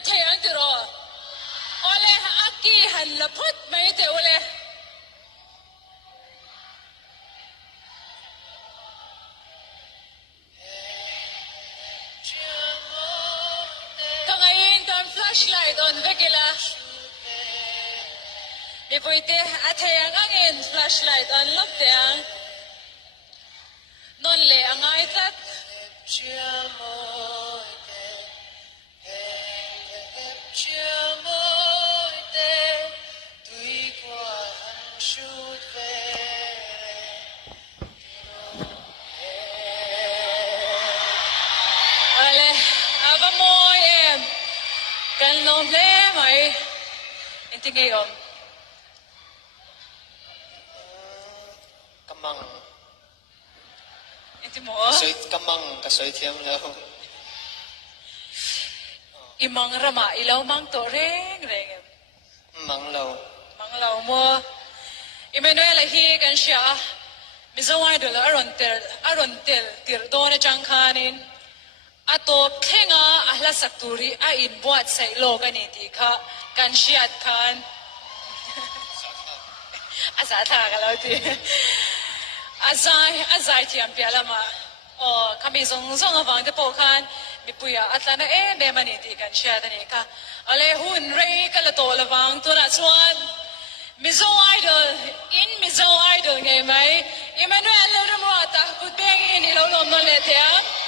เทียงตัวโอเลอากีหันละพุทธไม่เตโอเลทั้งไอ้ตอนฟลัชไลท์ตอนเวกิลามีปุยเตะอาเทียงอังอินฟลัชไลท์ตอนลับเตียงนนเล่อังไงทัดกันลมเล่ไหมอินทิงไงอมกำมังอินทิโมสวยกำมังกับสวยเทียมแล้วอิมังระมาอิเลามังตัวเร่งมังเรามัวอิเมนูอะไรฮีกันเชียมิจวายดูแลอารอนเตลติรโดนจังคานินอาตัวเพ่งอาลัสักตุรีอาอินบวชใส่โลกันนี่ดีค่ะกันเชียดกันอาสาทากันแล้วทีอาใจที่อันเปียละมาอ๋อคำมีส่งฟังที่พวกขันมีปุยอาตานะเบมันนี่ดีกันเชียดนี่ค่ะอะไรหุ่นเร่กันละโตละฟังตัวละชวนมิโซไอดอลมิโซไอดอลไงไหมอิมมานูเอลเรื่องว่าตาคุดเบงอินเราลมนั่นเลยเถอะ